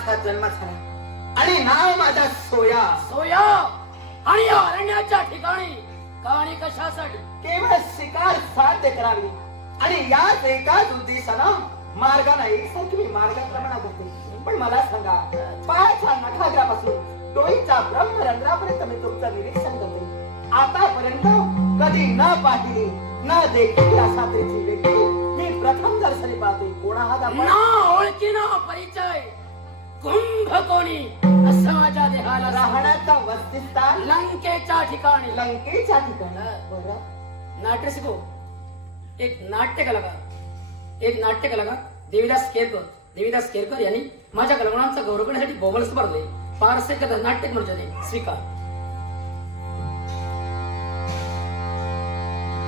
माझा जन्म झाला आणि नाव माझा सोया. सोया आणि या अरण्याच्या ठिकाणी कहाणी कशासाठी? केवळ शिकार साध्य करावी आणि याच एकाच उद्देशानं मार्गाला एकसारखी मी मार्गक्रमणा करते. पण मला सांगा, पायाच्या नखाग्रापासून डोईच्या ब्रह्मरंध्रापर्यंत मी तुमचं निरीक्षण करते. आतापर्यंत कधी न पाहिली न देखील अशा तऱ्हेची व्यक्ती मी प्रथम दर्शनी पाहते. कोण आहात आपण? ना ओळखी ना परिचय, कुंभ कोणी असं माझ्या देहाला राहण्याचा वसतिस्थान लंकेच्या ठिकाणी. लंकेच्या ठिकाणी. बरं, नाट्य शिको. एक नाट्य कलाकार देवीदास केरकर यांनी माझ्या कलागुणांचा गौरव करण्यासाठी बोबल स्पर्धे पारसे नाट्य मंचाने स्वीकार.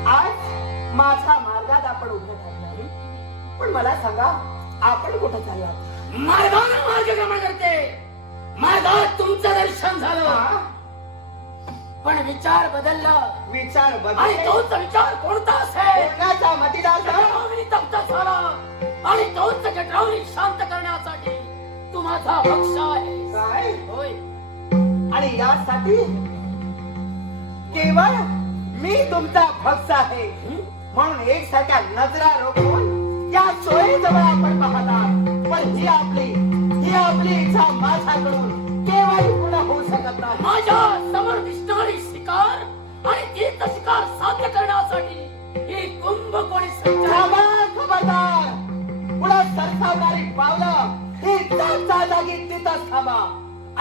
आज माझ्या मार्गात आपण उभे राहिले, पण मला सांगा आपण कुठे चालला? मार्गाने मार्गक्रमण करते. मार्गात तुमचं दर्शन झालं, पण विचार बदलला. विचार आणि बदल तोच विचार कोणता असेल? कोणाचा मतीदार जठराग्नी तप्त झाला आणि तोच जठराग्नी शांत करण्यासाठी तू माझा भक्ष आहे. काय? होय. आणि यासाठी केवळ मी तुमचा भक्त आहे म्हणून एकसारख्या नजरा रोखून या सोयीजवळ आपण पाहतात. पण ही आपली इच्छा माझ्याकडून केव्हाही पूर्ण होऊ शकत नाही. माझ्या समोर दिसणारी शिकार आणि तीच शिकार साध्य करण्यासाठी ही कुंभ कोणी सज्ज आहे. खबरदार, पुढे सरसावणारी पावलं ही त्याच्या जागी तिथंच थांबा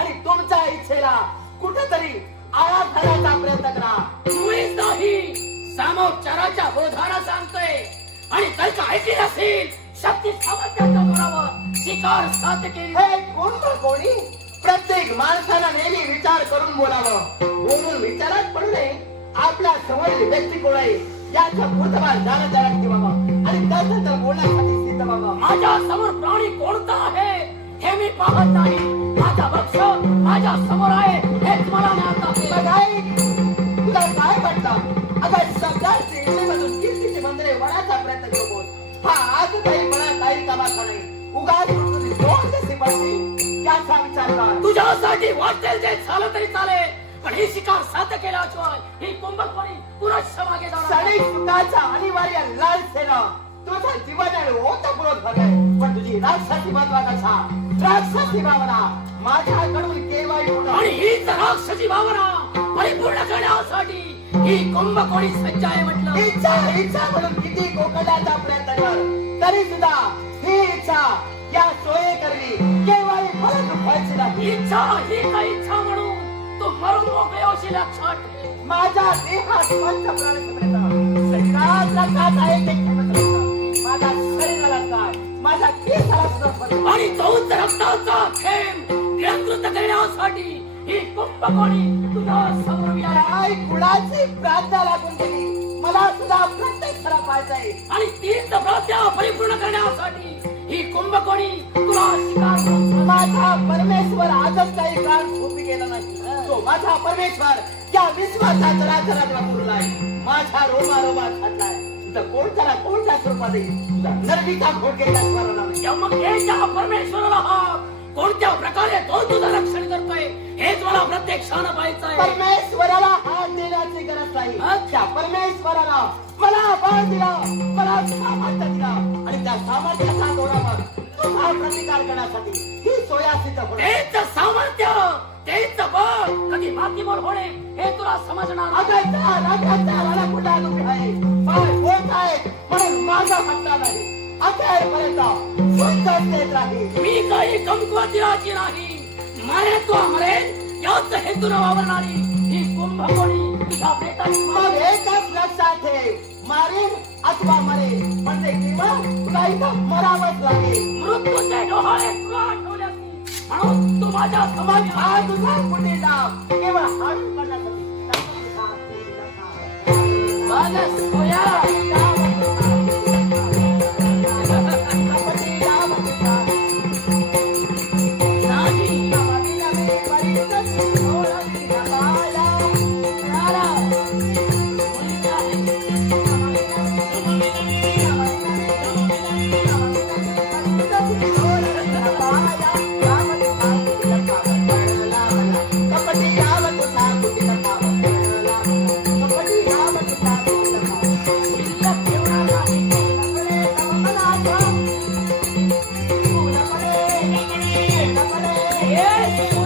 आणि तुमच्या इच्छेला कुठेतरी आळा घालायचा प्रयत्न करा. मुळीच नाही, सामोपचाराच्या बोधाला सांगतोय आणि त्याच्या ऐकली असेल शक्ती सामर्थ्याच्या जोरावर शिकार साध्य केली. हे कोणी प्रत्येक माणसाला नेहमी विचार करून बोलावं. बोलून विचारात पडू नये. आपल्या समोरील व्यक्ती कोण आहे याच्या पुढचा जाणं ठेवावं आणि त्यानंतर बोलण्यासाठी सिद्ध व्हावं. माझ्या समोर प्राणी कोणता आहे हे मी पाहत नाही. माझा भक्ष माझ्या समोर आहे हेच मला ज्ञात आहे. बघाई, तुला काय वाटतं? अगं शब्दांची इडलीमधून कीर्तीचे मंदिरे वळायचा प्रयत्न करतोस. हा आज काही मला काही कामाचा नाही. उगाच तुझी दोन कशी पडतील याचा विचार कर. तुझ्यासाठी वाटेल ते झालं तरी चालेल, पण ही शिकार साध्य केल्याशिवाय ही कुंभकोणी पुरुष मागे जाणार सडी सुखाचा अनिवार्य लालसेनं तुझं जीवन आणि ओतप्रोत भरलंय. पण तुझी राक्षसी महत्वाचा राक्षसी भावना माझ्याकडून केव्हाही आणि हीच राक्षसी भावना परिपूर्ण करण्यासाठी ही कुंभकोणी सज्ज आहे म्हटलं. इच्छा म्हणून किती गोकळण्याचा प्रयत्न कर तरी सुद्धा ही इच्छा या सोये करली केव्हाही फळ दुखायची नाही. इच्छा ही काही इच्छा म्हणून तू मरून मोकळे होशील लक्षात ठेव. माझ्या देहात पंचप्राणसमृद्ध शरीरात रक्तात आहे ते ठेवत राहतं. माझ्या शरीराला काय माझ्या केसाला सुद्धा आणि तोच रक्ताचा थेंब नियंत्रित करण्यासाठी ही कुंभकोणी तुझ्या समोर उभी आहे. काय कुणाची प्रार्थना लागून गेली मला सुद्धा प्रत्येक खरा पाहायचंय. आणि तीच प्रार्थना परिपूर्ण करण्यासाठी ही कुंभकोणी तुला शिकार करून माझा परमेश्वर आजच काही काळ झोपी गेला नाही. तो माझा परमेश्वर या विश्वाचा चराचरात वापरलाय. माझ्या रोमारोमात घातलाय. कोणत्या स्वरूपात नरकीचा घोट केला स्मरणाला. मग त्या परमेश्वराला हा कोणत्या प्रकारे तो तुझं रक्षण करतोय हेच मला प्रत्यक्षानं पाहायचं आहे. परमेश्वराला हात देण्याची गरज नाही. त्या परमेश्वराला मला बळ दिला, मला सामर्थ्य दिला आणि त्या सामर्थ्याचा जोरावर तुझा प्रतिकार करण्यासाठी ही सोया सिद्ध होणे. तेच सामर्थ्य तेच बळ कधी मातीमोल होणे हे तुला समजणार. अगायचा रागाचा राणा कुठला उभे आहे पाय होत आहेत म्हणून माझा हट्टा नाही. अखेरपर्यंत स्वतःच देत राहील. मी काही कमकुवतीची नाही. मारे तू मरेल याच हेतून वावरणारी ही कुंभकोणी तुझ्या प्रेताची मग एकच लक्षात ठेव, मारेल अथवा मरेल पण ते केवळ तुला इथं मरावंच लागेल. मृत्यूचे डोहाळे तुला आठवले असतील म्हणून तू माझ्या मग हा तुझा पुढे डाव केवळ हाडून करण्यासाठी. वेगाकडे.